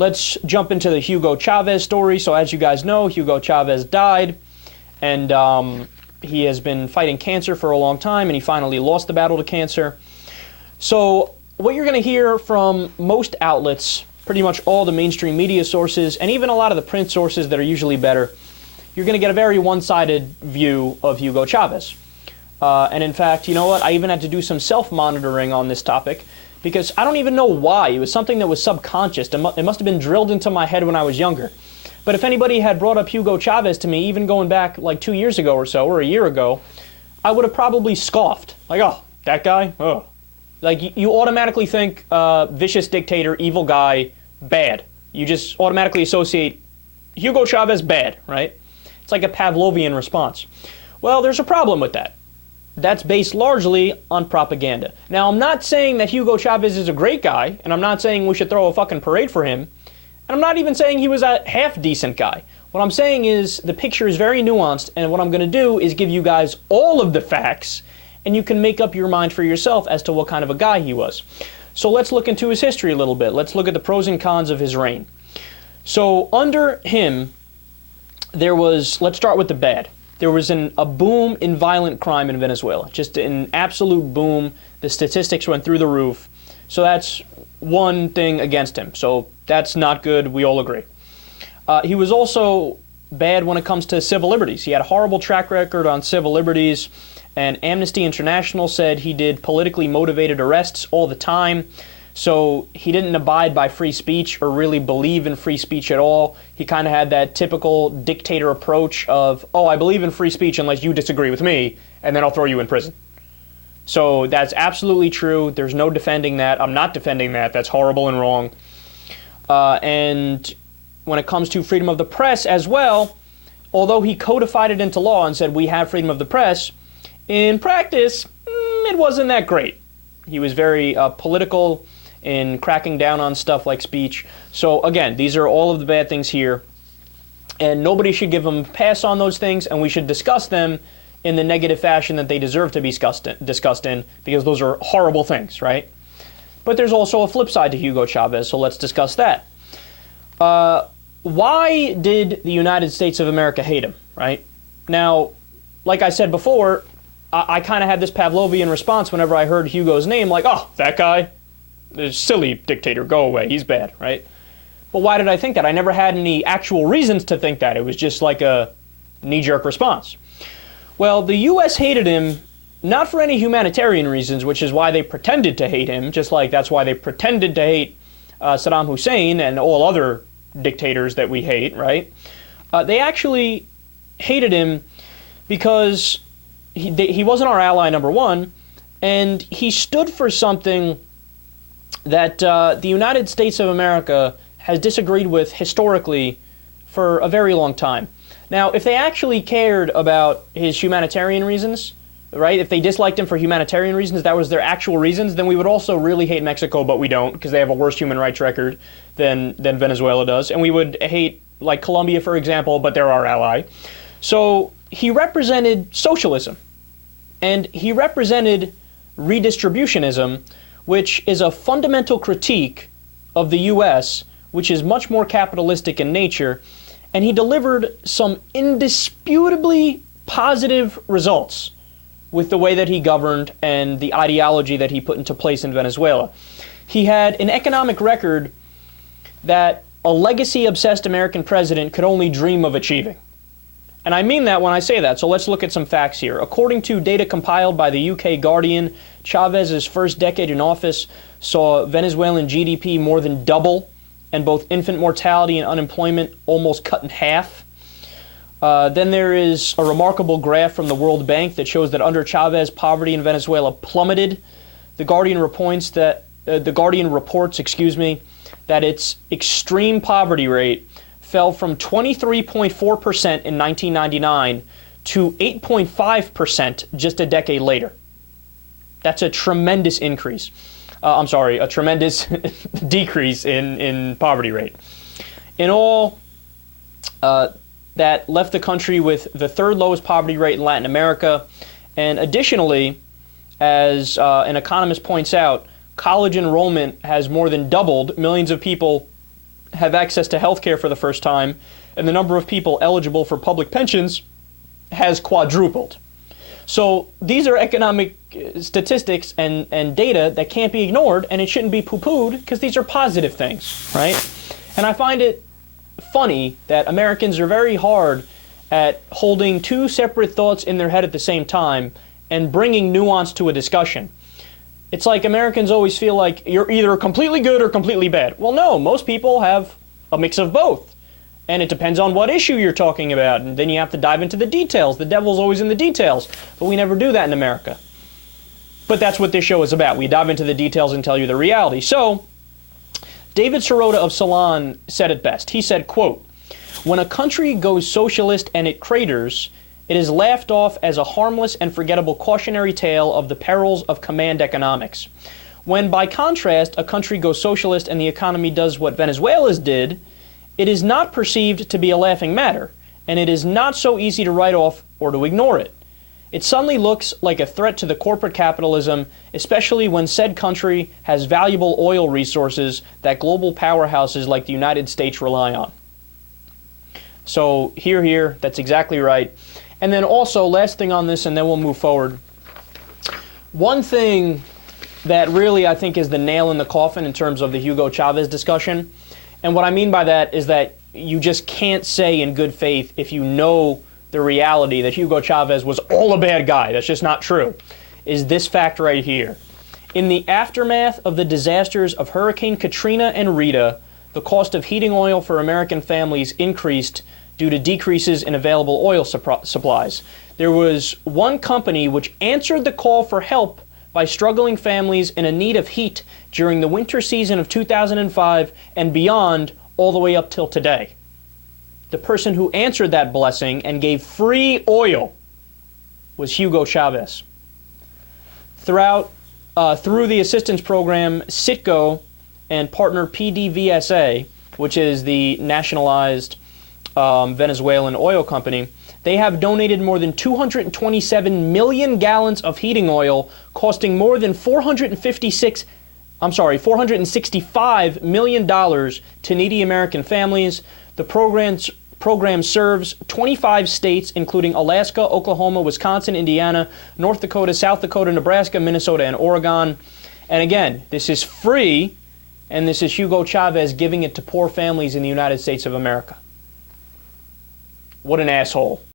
let's jump into the Hugo Chavez story. So as you guys know, Hugo Chavez died, and he has been fighting cancer for a long time, and he finally lost the battle to cancer. So what you're going to hear from most outlets, pretty much all the mainstream media sources, and even a lot of the print sources that are usually better, you're going to get a very one-sided view of Hugo Chavez. And in fact, you know what? I even had to do some self-monitoring on this topic, because I don't even know why. It was something that was subconscious. It must have been drilled into my head when I was younger. But if anybody had brought up Hugo Chavez to me, even going back like 2 years ago or so, or a year ago, I would have probably scoffed. Like, oh, that guy? Oh. Like, you automatically think vicious dictator, evil guy, bad. You just automatically associate Hugo Chavez bad, right? It's like a Pavlovian response. Well, there's a problem with that. That's based largely on propaganda. Now, I'm not saying that Hugo Chavez is a great guy, and I'm not saying we should throw a fucking parade for him, and I'm not even saying he was a half-decent guy. What I'm saying is the picture is very nuanced, and what I'm going to do is give you guys all of the facts, and you can make up your mind for yourself as to what kind of a guy he was. So let's look into his history a little bit. Let's look at the pros and cons of his reign. So under him, there was, let's start with the bad. There was a boom in violent crime in Venezuela, just an absolute boom. The statistics went through the roof. So that's one thing against him. So that's not good. We all agree. He was also bad when it comes to civil liberties. He had a horrible track record on civil liberties, and Amnesty International said he did politically motivated arrests all the time. So he didn't abide by free speech or really believe in free speech at all. He kind of had that typical dictator approach of, oh, I believe in free speech unless you disagree with me, and then I'll throw you in prison. So that's absolutely true. There's no defending that. I'm not defending that. That's horrible and wrong. And when it comes to freedom of the press as well, although he codified it into law and said we have freedom of the press, in practice, it wasn't that great. He was very political in cracking down on stuff like speech. So again, these are all of the bad things here, and nobody should give him a pass on those things, and we should discuss them in the negative fashion that they deserve to be discussed in, because those are horrible things, right? But there's also a flip side to Hugo Chavez, so let's discuss that. Why did the United States of America hate him, right? Now, like I said before, I kind of had this Pavlovian response whenever I heard Hugo's name, like, oh, that guy, the silly dictator, go away, he's bad, right? But why did I think that? I never had any actual reasons to think that. It was just like a knee-jerk response. Well, the U.S. hated him not for any humanitarian reasons, which is why they pretended to hate him, just like that's why they pretended to hate Saddam Hussein and all other dictators that we hate, right? They actually hated him because he wasn't our ally, number one, and he stood for something that the United States of America has disagreed with historically for a very long time. Now, if they actually cared about his humanitarian reasons, right, if they disliked him for humanitarian reasons, that was their actual reasons, then we would also really hate Mexico, but we don't, because they have a worse human rights record than Venezuela does. And we would hate, like, Colombia, for example, but they're our ally. So he represented socialism, and he represented redistributionism, which is a fundamental critique of the U.S., which is much more capitalistic in nature, and he delivered some indisputably positive results with the way that he governed and the ideology that he put into place in Venezuela. He had an economic record that a legacy-obsessed American president could only dream of achieving. And I mean that when I say that, so let's look at some facts here. According to data compiled by the UK Guardian, Chavez's first decade in office saw Venezuelan GDP more than double, and both infant mortality and unemployment almost cut in half. Then there is a remarkable graph from the World Bank that shows that under Chavez, poverty in Venezuela plummeted. The Guardian reports that its extreme poverty rate fell from 23.4% in 1999 to 8.5% just a decade later. That's a tremendous increase. A tremendous decrease in poverty rate. In all, that left the country with the third lowest poverty rate in Latin America. And additionally, as an economist points out, college enrollment has more than doubled. Millions of people have access to health care for the first time, and the number of people eligible for public pensions has quadrupled. So these are economic statistics and data that can't be ignored, and it shouldn't be poo-pooed because these are positive things, right? And I find it funny that Americans are very hard at holding two separate thoughts in their head at the same time and bringing nuance to a discussion. It's like Americans always feel like you're either completely good or completely bad. Well, no, most people have a mix of both. And it depends on what issue you're talking about. And then you have to dive into the details. The devil's always in the details. But we never do that in America. But that's what this show is about. We dive into the details and tell you the reality. So, David Sirota of Salon said it best. He said, quote, "When a country goes socialist and it craters, it is laughed off as a harmless and forgettable cautionary tale of the perils of command economics. When, by contrast, a country goes socialist and the economy does what Venezuela's did, it is not perceived to be a laughing matter, and it is not so easy to write off or to ignore it. It suddenly looks like a threat to the corporate capitalism, especially when said country has valuable oil resources that global powerhouses like the United States rely on." So, here, that's exactly right. And then also, last thing on this, and then we'll move forward. One thing that really I think is the nail in the coffin in terms of the Hugo Chavez discussion, and what I mean by that is that you just can't say in good faith, if you know the reality, that Hugo Chavez was all a bad guy. That's just not true. Is this fact right here. In the aftermath of the disasters of Hurricane Katrina and Rita, the cost of heating oil for American families increased due to decreases in available oil supplies. There was one company which answered the call for help by struggling families in a need of heat during the winter season of 2005 and beyond, all the way up till today. The person who answered that blessing and gave free oil was Hugo Chavez. Through the assistance program Citgo and partner PDVSA, which is the nationalized Venezuelan oil company, they have donated more than 227 million gallons of heating oil, costing more than $465 million to needy American families. The program serves 25 states, including Alaska, Oklahoma, Wisconsin, Indiana, North Dakota, South Dakota, Nebraska, Minnesota, and Oregon. And again, this is free, and this is Hugo Chavez giving it to poor families in the United States of America. What an asshole.